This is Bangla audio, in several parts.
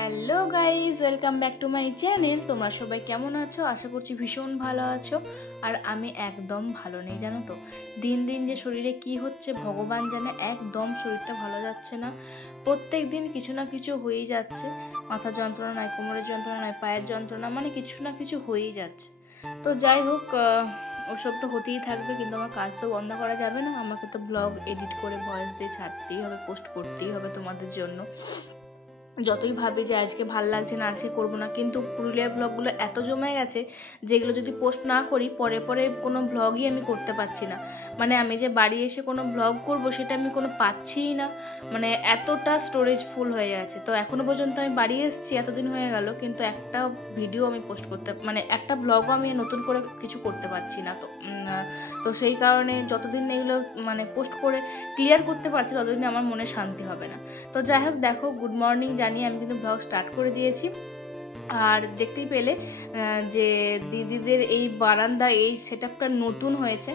Hello guys, welcome back to my channel. তোমরা সবাই কেমন আছো? আশা করছি ভীষণ ভালো আছো। আর আমি একদম ভালো নেই, জানো তো। দিন দিন যে শরীরে কি হচ্ছে ভগবান জানে, একদম শরীরটা ভালো যাচ্ছে না। প্রত্যেক দিন কিছু না কিছু হয়েই যাচ্ছে। মাথা যন্ত্রণা নয়, কোমরের যন্ত্রণা নয়, পায়ের যন্ত্রণা, মানে কিছু না কিছু হয়েই যাচ্ছে। তো যাই হোক, ওসব তো হতেই থাকবে, কিন্তু আমার কাজ তো বন্ধ করা যাবে না। আমাকে তো ব্লগ এডিট করে ভয়েস দিয়ে ছাড়তেই হবে, পোস্ট করতেই হবে তোমাদের জন্য। যতই ভাবি যে আজকে ভাল লাগছে না, আজকে করবো না, কিন্তু পুরুলিয়ার ব্লগগুলো এত জমে গেছে যেগুলো যদি পোস্ট না করি পরে পরে কোনো ব্লগই আমি করতে পারছি না। মানে আমি যে বাড়ি এসে কোনো ব্লগ করব সেটা আমি কোনো পাচ্ছিই না। মানে এতটা স্টোরেজ ফুল হয়ে গেছে। তো এখনও পর্যন্ত আমি বাড়ি এসেছি, এতদিন হয়ে গেল, কিন্তু একটা ভিডিও আমি পোস্ট করতে, মানে একটা ব্লগও আমি নতুন করে কিছু করতে পারছি না। তো সেই কারণে যতদিন এগুলো মানে পোস্ট করে ক্লিয়ার করতে পারছি ততদিন আমার মনে শান্তি হবে না। তো যাই হোক, দেখো, গুড মর্নিং জানিয়ে আমি কিন্তু ব্লগ স্টার্ট করে দিয়েছি। আর দেখতেই পেলে যে দিদিদের এই বারান্দার এই সেটআপটা নতুন হয়েছে।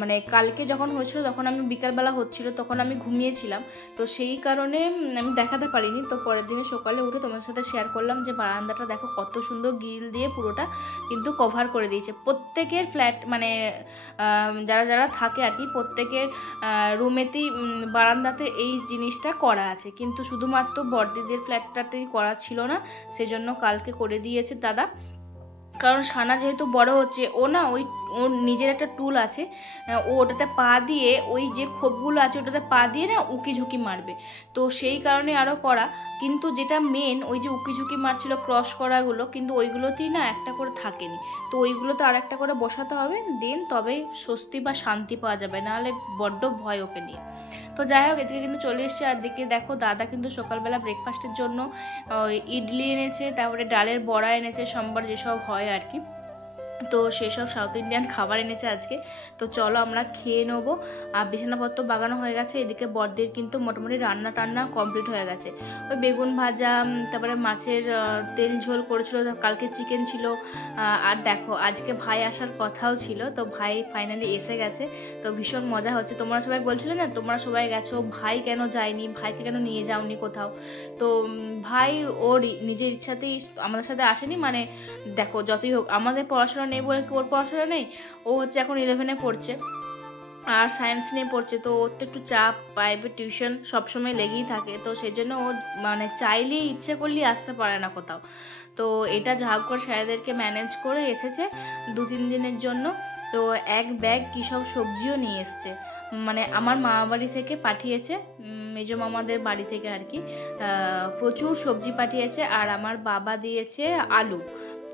মানে কালকে যখন হয়েছিল তখন আমি বিকালবেলা হচ্ছিল, তখন আমি ঘুমিয়েছিলাম। তো সেই কারণে আমি দেখাতে পারিনি। তো পরের দিনে সকালে উঠে তোমাদের সাথে শেয়ার করলাম যে বারান্দাটা দেখো কত সুন্দর গ্রিল দিয়ে পুরোটা কিন্তু কভার করে দিয়েছে। প্রত্যেকের ফ্ল্যাট, মানে যারা যারা থাকে আর কি, প্রত্যেকের রুমেতেই বারান্দাতে এই জিনিসটা করা আছে, কিন্তু শুধুমাত্র বড়দিদের ফ্ল্যাটটাতেই করা ছিল না। সেজন্য কালকে করে দিয়েছে দাদা। কারণ সানা যেহেতু বড় হচ্ছে, ও না ওর নিজের একটা টুল আছে, ও ওটাতে পা দিয়ে ওই যে খোপগুলো আছে ওটাতে পা দিয়ে না উকি ঝুঁকি মারবে। তো সেই কারণে আরও করা। কিন্তু যেটা মেন, ওই যে উকি ঝুঁকি মারছিল ক্রস করাগুলো, কিন্তু ওইগুলোতেই না একটা করে থাকেনি। তো ওইগুলোতে আর একটা করে বসাতে হবে, দেন তবেই স্বস্তি বা শান্তি পাওয়া যাবে, নাহলে বড্ড ভয় ওকে নিয়ে। তো যাই হোক, এদিকে কিন্তু চলে এসছে। আর দিকে দেখো, দাদা কিন্তু সকালবেলা ব্রেকফাস্টের জন্য ইডলি এনেছে, তারপরে ডালের বড়া এনেছে, সোমবার যেসব হয় আর কি। তো সেসব সাউথ ইন্ডিয়ান খাবার এনেছে আজকে। তো চলো আমরা খেয়ে নেবো। আর বিছানাপত্র বাগানো হয়ে গেছে। এদিকে বড়দের কিন্তু মোটামুটি রান্না টান্না কমপ্লিট হয়ে গেছে। ওই বেগুন ভাজা, তারপরে মাছের তেল ঝোল করেছিল, কালকে চিকেন ছিল। আর দেখো, আজকে ভাই আসার কথাও ছিল, তো ভাই ফাইনালি এসে গেছে। তো ভীষণ মজা হচ্ছে। তোমরা সবাই বলছিলে না তোমরা সবাই গেছো, ভাই কেন যায়নি, ভাইকে কেন নিয়ে যাওনি কোথাও। তো ভাই ওর নিজের ইচ্ছাতেই আমাদের সাথে আসেনি। মানে দেখো, যতই হোক আমাদের পড়াশোনা নেই বলে ওর পড়াশোনা নেই। ও হচ্ছে এখন 11-এ পড়ছে আর সায়েন্স নিয়ে পড়ছে। তো ওর তো একটু চাপ, প্রাইভেট টিউশন সবসময় লেগেই থাকে। তো সেই জন্য ও মানে চাইলেই ইচ্ছে করলেই আসতে পারে না কোথাও। তো এটা ঝাড়খণ্ড স্যারেদেরকে ম্যানেজ করে এসেছে 2-3 দিনের জন্য। তো এক ব্যাগ কী সব সবজিও নিয়ে এসছে, মানে আমার মামা বাড়ি থেকে পাঠিয়েছে, মেজো মামাদের বাড়ি থেকে আর কি। প্রচুর সবজি পাঠিয়েছে। আর আমার বাবা দিয়েছে আলু।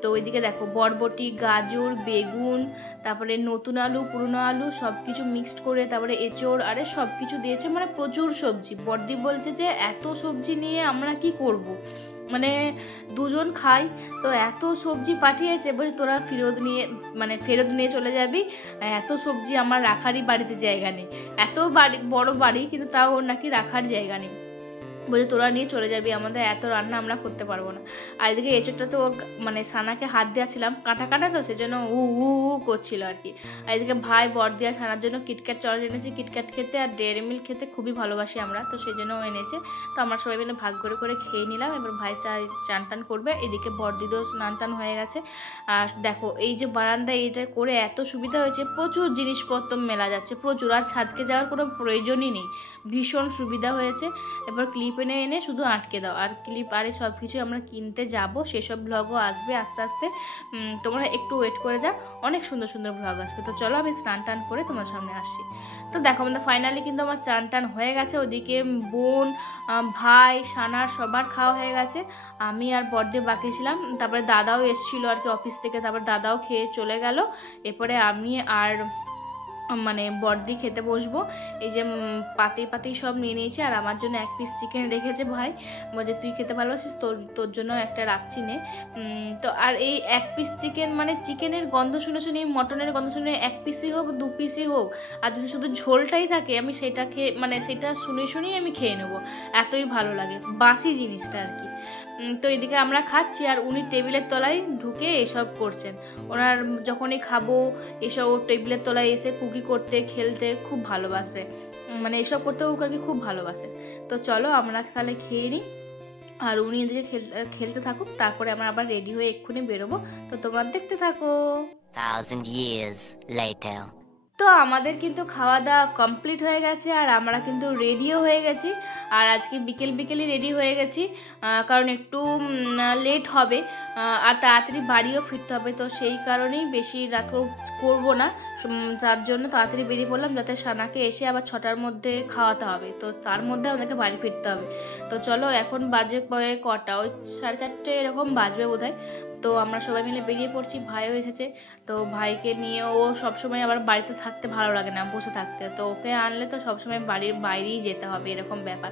তো ওইদিকে দেখো, বরবটি, গাজর, বেগুন, তারপরে নতুন আলু, পুরনো আলু সব কিছু মিক্সড করে, তারপরে এঁচোড়, আরে সব কিছু দিয়েছে, মানে প্রচুর সবজি। বড়দি বলছে যে এত সবজি নিয়ে আমরা কি করব, মানে দুজন খাই, তো এত সবজি পাঠিয়েছে। বলছে তোরা ফেরত নিয়ে চলে যাবি, এত সবজি আমার রাখারই বাড়িতে জায়গা নেই। এত বাড়ি, বড় বাড়ি, কিন্তু তাও ওর নাকি রাখার জায়গা নেই। বলছে তোরা নিয়ে চলে যাবি, আমাদের এত রান্না আমরা করতে পারবো না। আর এদিকে এঁচোড়টা তো মানে সানাকে হাত দিয়েছিলাম, কাটা কাটা, তো সেজন্য উ উ উ করছিল আর কি। আর এদিকে ভাই বড়দিয়া সানার জন্য কিটক্যাট চকলেট এনেছে। কিটক্যাট খেতে আর ডেয়ারি মিল্ক খেতে খুবই ভালোবাসি আমরা, তো সেই জন্য এনেছে। তো আমরা সবাই মিলে ভাগ করে করে খেয়ে নিলাম। এবার ভাই চান টান করবে। এদিকে বড়দিদও স্নান টান হয়ে গেছে। আর দেখো, এই যে বারান্দায় এটা করে এত সুবিধা হয়েছে, প্রচুর জিনিসপত্র মেলা যাচ্ছে, প্রচুর। আর ছাদকে যাওয়ার কোনো প্রয়োজনই নেই, ভীষণ সুবিধা হয়েছে। এবার ক্লিপ এনে এনে শুধু আটকে দাও। আর ক্লিপ আরে সব কিছু আমরা কিনতে যাব, সেসব ব্লগও আসবে আস্তে আস্তে। তোমরা একটু ওয়েট করে যাও, অনেক সুন্দর সুন্দর ব্লগ আসবে। তো চলো আমি স্নান টান করে তোমার সামনে আসছি। তো দেখো, আমাদের ফাইনালি কিন্তু আমার চান টান হয়ে গেছে। ওদিকে বোন, ভাই, সানার সবার খাওয়া হয়ে গেছে। আমি আর বড়দি বাকি ছিলাম। তারপরে দাদাও এসেছিলো আর কি অফিস থেকে, তারপর দাদাও খেয়ে চলে গেল। এরপরে আমি আর মানে বড়দি খেতে বসবো। এই যে পাতি সব নিয়ে নিয়েছে। আর আমার জন্য 1 পিস চিকেন রেখেছে ভাই, বলছে তুই খেতে ভালোবাসিস, তোর জন্য একটা রাখছি নে। তো আর এই 1 পিস চিকেন, মানে চিকেনের গন্ধ শুনে শুনে, মটনের গন্ধ শুনে 1 পিসই হোক 2 পিসই হোক, আর যদি শুধু ঝোলটাই থাকে আমি সেটা খেয়ে, মানে সেটা শুনেই আমি খেয়ে নেবো, এতই ভালো লাগে বাসি জিনিসটা আর কি। তো এদিকে আমরা খাচ্ছি আর উনি টেবিলের তলায় ঢুকে এসব করছেন। ওনার যখনই খাবো এসব ওর টেবিলের তলায় এসে কুকি করতে, খেলতে খুব ভালোবাসে, মানে এসব করতেও ওকে খুব ভালোবাসে। তো চলো আমরা তাহলে খেয়ে নিই। আর উনি এদিকে খেলতে থাকুক, তারপরে আমরা আবার রেডি হয়ে এক্ষুনি বেরোবো। তো তোমরা দেখতে থাকো। 1000 years later. তো আমাদের কিন্তু খাওয়া দাওয়া কমপ্লিট হয়ে গেছে, আর আমরা কিন্তু রেডিও হয়ে গেছি। আর আজকে বিকেলই রেডি হয়ে গেছি, কারণ একটু লেট হবে আর তাড়াতাড়ি বাড়িও ফিরতে হবে। তো সেই কারণেই বেশি রাত করবো না, তার জন্য তাড়াতাড়ি বেরিয়ে পড়লাম, যাতে সানাকে এসে আবার 6টার মধ্যে খাওয়াতে হবে। তো তার মধ্যে আমাদেরকে বাড়ি ফিরতে হবে। তো চলো, এখন বাজে কটা, ওই 4:30 এরকম বাজবে বোধহয়। তো আমরা সবাই মিলে বেরিয়ে পড়ছি, ভাইও এসেছে। তো ভাইকে নিয়ে, ও সবসময় আবার বাড়িতে থাকতে ভালো লাগে না, বসে থাকতে। তো ওকে আনলে তো সবসময় বাড়ির বাইরেই যেতে হবে, এরকম ব্যাপার।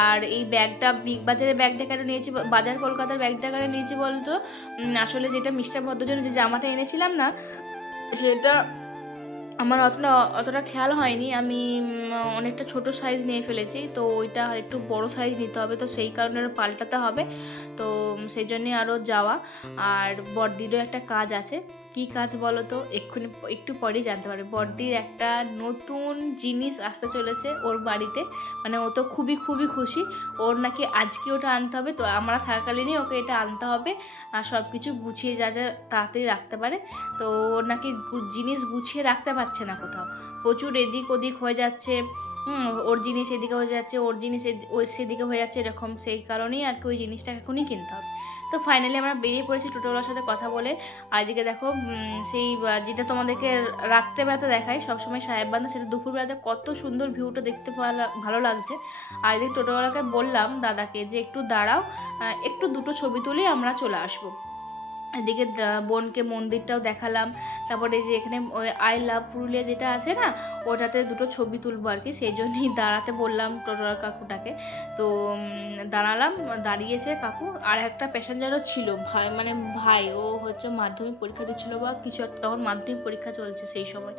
আর এই ব্যাগটা বিগ বাজারের ব্যাগটা কেন নিয়েছি, বাজার কলকাতার ব্যাগটা কেন নিয়েছি বলতো, আসলে যেটা মিস্টার ভদ্রের জন্য যে জামাটা এনেছিলাম না, সেটা আমার অতটা খেয়াল হয়নি। আমি অনেকটা ছোট সাইজ নিয়ে ফেলেছি, তো ওইটা আর একটু বড় সাইজ নিতে হবে। তো সেই কারণে পাল্টাতে হবে। তো সেই জন্যে আরও যাওয়া। আর বড়দিরও একটা কাজ আছে। কি কাজ বলো তো, একটু পরেই জানতে পারবে। বড়দির একটা নতুন জিনিস আসতে চলেছে ওর বাড়িতে, মানে ও তো খুবই খুশি। ওর নাকি আজকে ওটা আনতে হবে। তো আমরা থাকাকালীনই ওকে এটা আনতে হবে, আর সব কিছু গুছিয়ে যা তাড়াতাড়ি রাখতে পারে। তো ওর নাকি জিনিস গুছিয়ে রাখতে পারছে না কোথাও, প্রচুর এদিক ওদিক হয়ে যাচ্ছে। ওর জিনিস এদিকে হয়ে যাচ্ছে, ওর জিনিস সেদিকে হয়ে যাচ্ছে, এরকম। সেই কারণেই আর কি ওই জিনিসটা এখনই কিনতে হবে। তো ফাইনালি আমরা বেরিয়ে পড়েছি টোটোওয়ালার সাথে কথা বলে। আর এদিকে দেখো, সেই যেটা তোমাদেরকে রাত্রেবেলাতে দেখায় সবসময় সাহেববান্ধা, সেটা দুপুরবেলাতে কত সুন্দর ভিউটা দেখতে ভালো লাগছে। আর এদিকে টোটোওয়ালাকে বললাম, দাদাকে, যে একটু দাঁড়াও, একটু দুটো ছবি তুলে আমরা চলে আসবো। এদিকে বোনকে মন্দিরটাও দেখালাম। তারপরে যে এখানে ওই আই লাভ পুরুলিয়া যেটা আছে না, ওটাতে দুটো ছবি তুলবো আর কি, সেই জন্যই দাঁড়াতে বললাম টোটোর কাকুটাকে। তো দাঁড়ালাম, দাঁড়িয়েছে কাকু। আর একটা প্যাসেঞ্জারও ছিল, ভাই ও হচ্ছে মাধ্যমিক পরীক্ষা দিচ্ছিলো বা কিছু একটা, তখন মাধ্যমিক পরীক্ষা চলছে সেই সময়।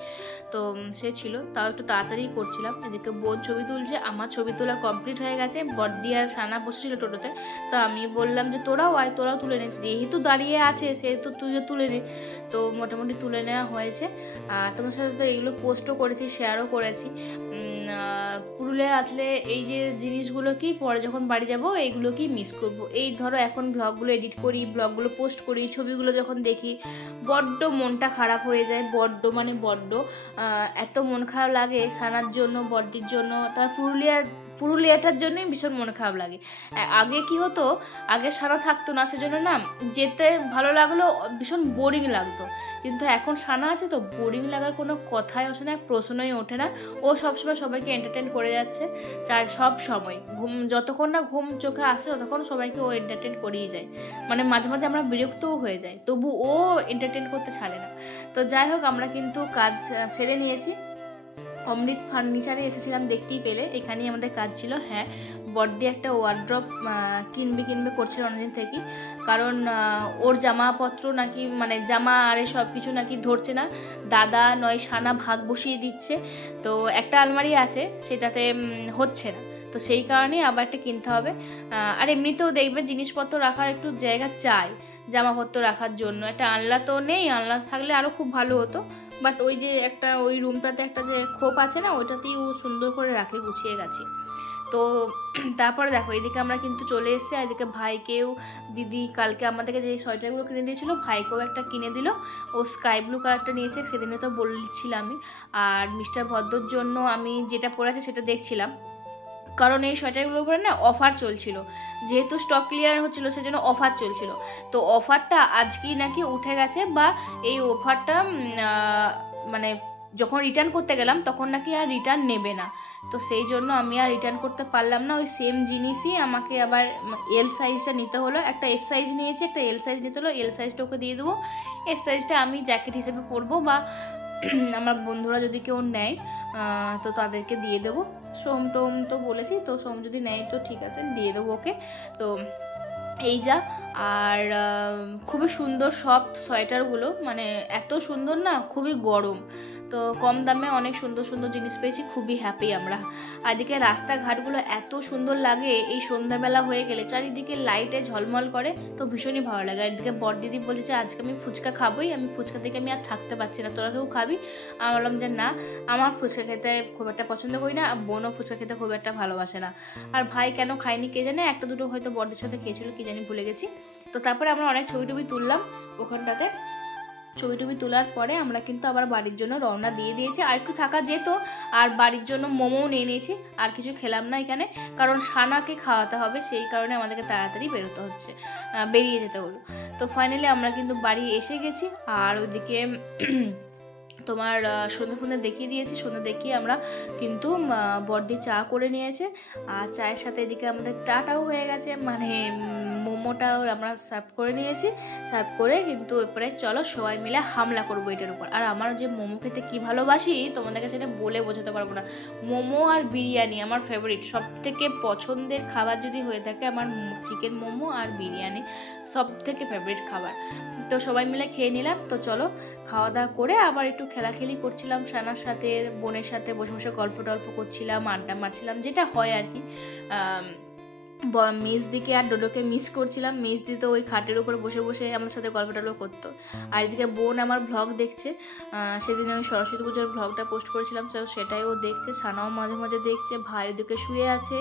তো সে ছিল, তাও একটু তাড়াতাড়ি করছিলাম। এদিকে বোন ছবি তুলছে, আমার ছবি তোলা কমপ্লিট হয়ে গেছে। বড়দি আর সানা বসেছিল টোটোতে। তো আমি বললাম যে তোরাও তুলে নিস, যেহেতু দাঁড়িয়ে আছে সেহেতু তুই তুলে নে। তো মোটামুটি তুলে নেওয়া হয়েছে। আর তোমার সাথে তো এইগুলো পোস্টও করেছি, শেয়ারও করেছি। পুরুলিয়া আসলে এই যে জিনিসগুলো কি, পরে যখন বাড়ি যাব এইগুলো কি মিস করব। এই ধরো এখন ব্লগগুলো এডিট করি, ব্লগগুলো পোস্ট করি, ছবিগুলো যখন দেখি বড্ড মনটা খারাপ হয়ে যায়, বড্ড এত মন খারাপ লাগে সানার জন্য, বড়দির জন্য, তার পুরুলিয়াটার জন্যই ভীষণ মন খারাপ লাগে। আগে কি হতো, আগে সানা থাকতো না, সেজন্য না যেতে ভালো লাগলো, ভীষণ বোরিং লাগতো। কিন্তু এখন সানা আছে তো বোরিং লাগার কোনো কথাই আসে না, প্রশ্নই ওঠে না। ও সবসময় সবাইকে এন্টারটেন করে যাচ্ছে, সব সময় যতক্ষণ না ঘুম চোখে আসে ততক্ষণ সবাইকে ও এন্টারটেন করেই যায়। মাঝে মাঝে আমরা বিরক্তও হয়ে যাই, তবু ও এন্টারটেন করতে ছাড়ে না। তো যাই হোক, আমরা কিন্তু কাজ সেরে নিয়েছি। অমৃত ফার্নিচারে এসেছিলাম, দেখতেই পেলে, এখানেই আমাদের কাজ ছিল। হ্যাঁ, বড়দি একটা ওয়ার্ড্রপ কিনবে করছিল অনেকদিন থেকেই, কারণ ওর জামাপত্র নাকি, জামা আর সব কিছু নাকি ধরছে না, দাদা নয় সানা ভাগ বসিয়ে দিচ্ছে। তো একটা আলমারি আছে, সেটাতে হচ্ছে না। তো সেই কারণেই আবার একটা কিনতে হবে। আর এমনিতেও দেখবে জিনিসপত্র রাখার একটু জায়গা চাই, জামাপত্র রাখার জন্য। একটা আনলা তো নেই, আনলা থাকলে আরও খুব ভালো হতো। বাট ওই যে একটা ওই রুমটাতে একটা যে খোপ আছে না, ওইটাতেই ও সুন্দর করে রাখে, গুছিয়ে গেছে। তো তারপরে দেখো, এদিকে আমরা কিন্তু চলে এসেছি। আর এদিকে ভাইকেও দিদি কালকে আমাদেরকে যে সোয়েটারগুলো কিনে দিয়েছিল, ভাইকেও একটা কিনে দিল। ও স্কাই ব্লু কালারটা নিয়েছে, সেদিনে তো বলছিলাম আমি। আর মিস্টার ভদ্রর জন্য আমি যেটা পরে আছে সেটা দেখছিলাম, কারণ এই সোয়েটারগুলোর উপরে না অফার চলছিল, যেহেতু স্টক ক্লিয়ার হচ্ছিলো সেজন্য অফার চলছিল। তো অফারটা আজকেই নাকি উঠে গেছে, বা এই অফারটা যখন রিটার্ন করতে গেলাম তখন নাকি আর রিটার্ন নেবে না। তো সেই জন্য আমি আর রিটার্ন করতে পারলাম না। ওই সেম জিনিসই আমাকে আবার এল সাইজটা নিতে হলো। একটা এস সাইজ নিয়েছি, একটা এল সাইজ নিতে হলো। এল সাইজটা ওকে দিয়ে দেবো, এস সাইজটা আমি জ্যাকেট হিসেবে পরবো, বা আমার বন্ধুরা যদি কেউ নেয় তো তাদেরকে দিয়ে দেবো। সোম টোম তো বলেছি, তো সোম যদি নেয় তো ঠিক আছে, দিয়ে দেবো ওকে। তো এই যা। আর খুবই সুন্দর সফট সোয়েটারগুলো, এত সুন্দর না, খুবই গরম। তো কম দামে অনেক সুন্দর সুন্দর জিনিস পেয়েছি, খুবই হ্যাপি আমরা। আর এদিকে রাস্তাঘাটগুলো এত সুন্দর লাগে এই সন্ধ্যাবেলা হয়ে গেলে, চারিদিকে লাইটে ঝলমল করে, তো ভীষণই ভালো লাগে। আর এদিকে বড় দিদি বলেছে আজকে আমি ফুচকা খাবোই, আমি ফুচকা থেকে আমি আর থাকতে পারছি না, তোরা কেউ খাবি? আমি বললাম যে না, আমার ফুচকা খেতে খুব একটা পছন্দ করি না, বোনও ফুচকা খেতে খুব একটা ভালোবাসে না। আর ভাই কেন খায়নি কে জানে, একটা দুটো হয়তো বড়দের সাথে খেয়েছিল কি জানি, ভুলে গেছি। তো তারপরে আমরা অনেক ছবি টবি তুললাম ওখানটাতে। ছবি টবি তোলার পরে আমরা কিন্তু আবার বাড়ির জন্য রওনা দিয়ে দিয়েছি। আর একটু থাকা যেত, আর বাড়ির জন্য মোমোও নিয়ে নিয়েছি, আর কিছু খেলাম না এখানে, কারণ সানাকে খাওয়াতে হবে, সেই কারণে আমাদেরকে তাড়াতাড়ি বেরোতে হচ্ছে, বেরিয়ে যেতে হলো। তো ফাইনালি আমরা কিন্তু বাড়ি এসে গেছি। আর ওইদিকে তোমার সন্ধ্যে দেখিয়ে দিয়েছি, সন্ধ্যে দেখিয়ে আমরা কিন্তু বড়দি চা করে নিয়েছে, আর চায়ের সাথে এদিকে আমাদের চাটাও হয়ে গেছে, মানে মোমোটাও আমরা সার্ভ করে নিয়েছি। সার্ভ করে কিন্তু এরপরে চলো সবাই মিলে হামলা করবো এটার উপর। আর আমার যে মোমো খেতে কী ভালোবাসি তোমাদেরকে সেটা বলে বোঝাতে পারবো না। মোমো আর বিরিয়ানি আমার ফেভারিট, সব থেকে পছন্দের খাবার যদি হয়ে থাকে আমার চিকেন মোমো আর বিরিয়ানি সব থেকে ফেভারিট খাবার। তো সবাই মিলে খেয়ে নিলাম। তো চলো খাওয়া দাওয়া করে আবার একটু খেলাখেলি করছিলাম সানার সাথে, বোনের সাথে বসে বসে গল্প টল্প করছিলাম, আড্ডা মারছিলাম, যেটা হয় আর কি। মেজদিকে আর ডোডোকে মিস করছিলাম। মেজদি তো ওই খাটের উপর বসে বসে আমার সাথে গল্প টল্প করতো। আর এদিকে বোন আমার ভ্লগ দেখছে, সেদিন আমি সরস্বতী পুজোর ভ্লগটা পোস্ট করেছিলাম, তো সেটাই ও দেখছে। সানাও মাঝে মাঝে দেখছে। ভাই ওদিকে শুয়ে আছে।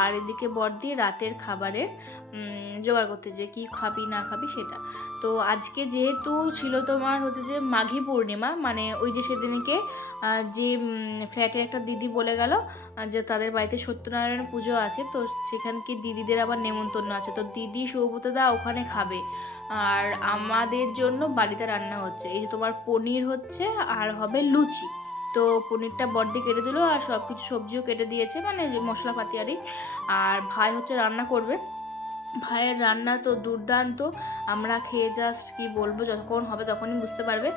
আর এদিকে বড়দি রাতের খাবারের জোগাড় করতে, যে কি খাবি না খাবি সেটা। তো আজকে যেহেতু ছিল তোমার হচ্ছে যে মাঘী পূর্ণিমা, মানে ওই যে সেদিনকে যে ফ্ল্যাটের একটা দিদি বলে গেল যে তাদের বাড়িতে সত্যনারায়ণ পুজো আছে, তো সেখানকে দিদিদের আবার নেমন্তন্ন আছে, তো দিদি সৌগতদা ওখানে খাবে। আর আমাদের জন্য বাড়িতে রান্না হচ্ছে, এই যে তোমার পনির হচ্ছে আর হবে লুচি। তো পনিরটা বড়দি কেটে দিল, আর সব কিছু সবজিও কেটে দিয়েছে, মানে মশলাপাতি আরই। আর ভাই হচ্ছে রান্না করবে। ভাইয়ের রান্না তো দুর্দান্ত, আমরা খেয়ে জাস্ট কি বলবো, যখন হবে তখনই বুঝতে পারবে।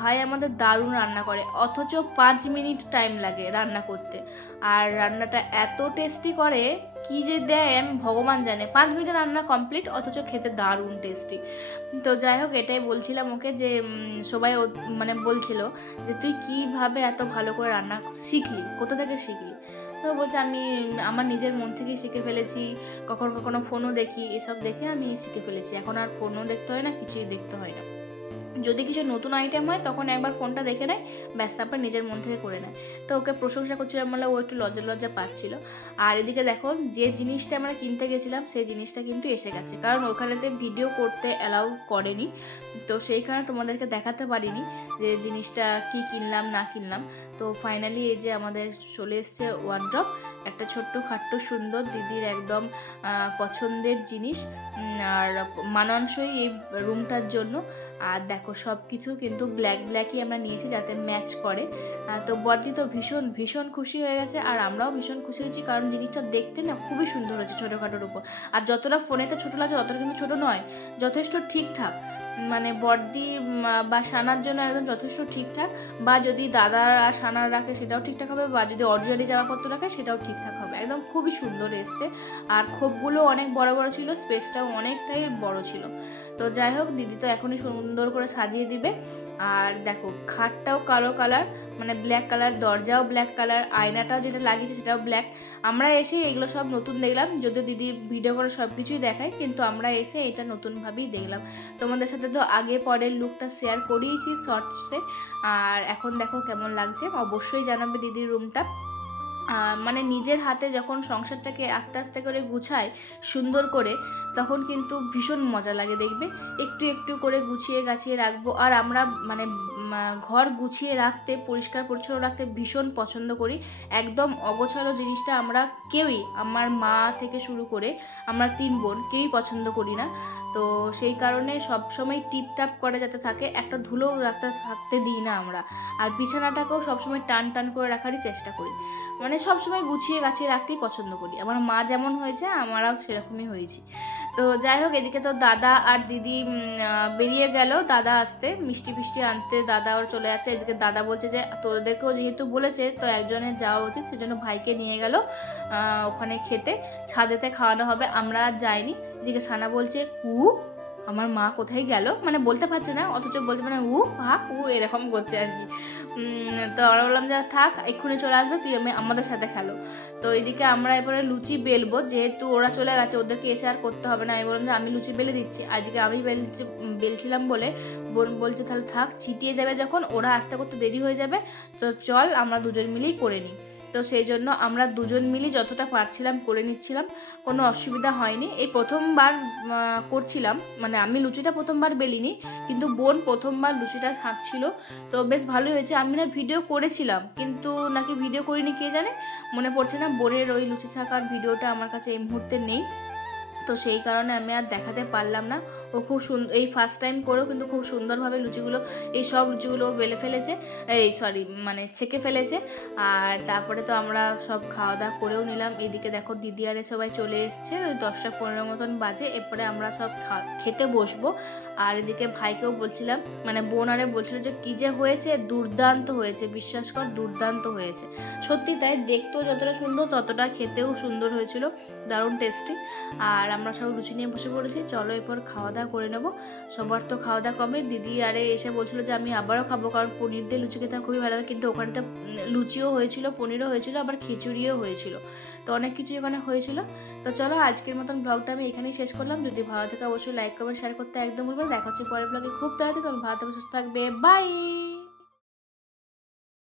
ভাই আমাদের দারুণ রান্না করে, অথচ 5 মিনিট টাইম লাগে রান্না করতে। আর রান্নাটা এত টেস্টি করে, কি যে দেয় আমি ভগবান জানে। 5 মিনিটে রান্না কমপ্লিট, অথচ খেতে দারুণ টেস্টি। তো যাই হোক, এটাই বলছিলাম ওকে, যে সবাই মানে বলছিল যে তুই কীভাবে এত ভালো করে রান্না শিখলি, কোথা থেকে শিখলি? তো বলছে আমি আমার নিজের মন থেকেই শিখে ফেলেছি, কখনো কখনো ফোনও দেখি, এসব দেখে আমি শিখে ফেলেছি। এখন আর ফোনও দেখতে হয় না, কিছুই দেখতে হয় না। যদি কিছু নতুন আইটেম হয় তখন একবার ফোনটা দেখে নেয়, ব্যাস তারপর নিজের মন থেকে করে নেয়। তো ওকে প্রশংসা করছিলাম বলে ও একটু লজ্জা লজ্জা পাচ্ছিল। আর এদিকে দেখো, যে জিনিসটা আমরা কিনতে গেছিলাম সেই জিনিসটা কিন্তু এসে গেছে, কারণ ওখানেতে ভিডিও করতে অ্যালাউ করেনি, তো সেই কারণে তোমাদেরকে দেখাতে পারিনি যে জিনিসটা কি কিনলাম না কিনলাম। তো ফাইনালি এই যে আমাদের চলে এসছে ওয়ার্ড্রপ, একটা ছোট্ট খাট্ট সুন্দর দিদির একদম পছন্দের জিনিস, আর মানানসই এই রুমটার জন্য। আর দেখো সব কিছু কিন্তু ব্ল্যাকই আমরা নিয়েছি যাতে ম্যাচ করে। তো বড়দি তো ভীষণ ভীষণ খুশি হয়ে গেছে, আর আমরাও ভীষণ খুশি হয়েছি, কারণ জিনিসটা দেখতে না খুবই সুন্দর হয়েছে ছোটোখাটোর উপর। আর যতটা ফোনেতে ছোটো লাগছে ততটা কিন্তু ছোটো নয়, যথেষ্ট ঠিকঠাক, মানে বড়দি বা সানার জন্য একদম যথেষ্ট ঠিকঠাক। বা যদি দাদা আর সানার রাখে সেটাও ঠিকঠাক হবে, বা যদি অরিজিনালি জামাপত্র রাখে সেটাও ঠিকঠাক হবে। একদম খুবই সুন্দর এসছে। আর খোপগুলো অনেক বড় বড় ছিল, স্পেসটাও অনেকটাই বড় ছিল। তো যাই হোক, দিদি তো এখনই সুন্দর করে সাজিয়ে দিবে। আর দেখো খাটটাও কালো কালার, মানে ব্ল্যাক কালার, দরজাও ব্ল্যাক কালার, আয়নাটাও যেটা লাগিয়েছে সেটাও ব্ল্যাক। আমরা এসে এগুলো সব নতুন দেখলাম, যদিও দিদি ভিডিও করে সব কিছুই দেখায়, কিন্তু আমরা এসে এটা নতুনভাবেই দেখলাম। তোমাদের সাথে তো আগে পরের লুকটা শেয়ার করিয়েছি শর্টসে, আর এখন দেখো কেমন লাগছে অবশ্যই জানাবে দিদির রুমটা। মানে নিজের হাতে যখন সংসারটাকে আস্তে আস্তে করে গুছায় সুন্দর করে, তখন কিন্তু ভীষণ মজা লাগে দেখবে। একটু একটু করে গুছিয়ে গাছিয়ে রাখবো। আর আমরা মানে ঘর গুছিয়ে রাখতে, পরিষ্কার পরিচ্ছন্ন রাখতে ভীষণ পছন্দ করি। একদম অগোছালো জিনিসটা আমরা কেউই, আমার মা থেকে শুরু করে আমরা 3 বোন কেউই পছন্দ করি না। তো সেই কারণে সবসময় টিপটাপ করে যাতে থাকে, একটা ধুলো থাকতে দিই না আমরা। আর বিছানাটাকেও সবসময় টান টান করে রাখারই চেষ্টা করি, মানে সবসময় গুছিয়ে গাছিয়ে রাখতেই পছন্দ করি। আমার মা যেমন হয়েছে আমরাও সেরকমই হয়েছি। তো যাই হোক, এদিকে তো দাদা আর দিদি বেরিয়ে গেল, দাদা আসতে মিষ্টি ফিষ্টি আনতে দাদা ওর চলে যাচ্ছে। এদিকে দাদা বলছে যে তোদেরকেও যেহেতু বলেছে তো একজনের যাওয়া উচিত, সেজন্য ভাইকে নিয়ে গেল ওখানে খেতে, ছাদেতে খাওয়ানো হবে। আমরা আর যাইনি। এদিকে সানা বলছে আমার মা কোথায় গেল মানে বলতে পারছে না, অথচ বলছে মানে উ হা উ এরকম করছে আর কি। তো আমরা বললাম যে থাক, এক্ষুনি চলে আসবে, তুই আমাদের সাথে খেলো। তো এইদিকে আমরা এবারে লুচি বেলবো, যেহেতু ওরা চলে গেছে ওদেরকে এসে আর করতে হবে না। আমি বললাম যে আমি লুচি বেলে দিচ্ছি, আজকে আমি বেলছিলাম বলে বোন বলছে তাহলে থাক, ছিটিয়ে যাবে যখন, ওরা আসতে করতে দেরি হয়ে যাবে, তো চল আমরা দুজন মিলেই করে নিই। তো সেই জন্য আমরা দুজন মিলেই যতটা পারছিলাম করে নিচ্ছিলাম, কোনো অসুবিধা হয়নি। এই প্রথমবার করছিলাম, মানে আমি লুচিটা প্রথমবার বেলিনি, কিন্তু বোন প্রথমবার লুচিটা থাকছিল, তো বেশ ভালোই হয়েছে। আমি না ভিডিও করেছিলাম, কিন্তু নাকি ভিডিও করিনি কে জানে, মনে পড়ছে না। বোনের ওই লুচি ছাকার ভিডিওটা আমার কাছে এই মুহূর্তে নেই, তো সেই কারণে আমি আর দেখাতে পারলাম না। ও খুব সুন্দর, এই ফার্স্ট টাইম করেও কিন্তু খুব সুন্দরভাবে লুচিগুলো, এই সব লুচিগুলো বেলে ফেলেছে, এই সরি মানে ছেঁকে ফেলেছে। আর তারপরে তো আমরা সব খাওয়া দাওয়া করেও নিলাম। এদিকে দেখো দিদি আরে সবাই চলে এসছে, ওই 10টা 15 মতন বাজে, এরপরে আমরা সব খেতে বসবো। আর এদিকে ভাইকেও বলছিলাম, মানে বোন আরে বলছিল যে কী যে হয়েছে, দুর্দান্ত হয়েছে, বিশ্বাস কর দুর্দান্ত হয়েছে। সত্যি তাই, দেখতেও যতটা সুন্দর ততটা খেতেও সুন্দর হয়েছিল, দারুণ টেস্টি। আর আমরা সব লুচি নিয়ে বসে পড়েছি, চলো এরপর খাওয়া দাওয়া করে নেবো। সবার তো খাওয়া দাওয়া কমে, দিদি আরে এসে বলছিলো যে আমি আবারও খাবো, কারণ পনির দিয়ে লুচি খেতে খুবই ভালো লাগে। কিন্তু ওখানটা লুচিও হয়েছিল, পনিরও হয়েছিল, আবার খিচুড়িও হয়েছিল, তো অনেক কিছুই ওখানে হয়েছিল। তো চলো আজকের মতন ব্লগটা আমি এখানেই শেষ করলাম। যদি ভালো থাকে অবশ্যই লাইক কমেন্ট শেয়ার করতে একদম ভুলবেন। দেখা হচ্ছে পরের ব্লগে খুব তাড়াতাড়ি। তুমি ভালো থাকবে, সুস্থ থাকবে, বাই।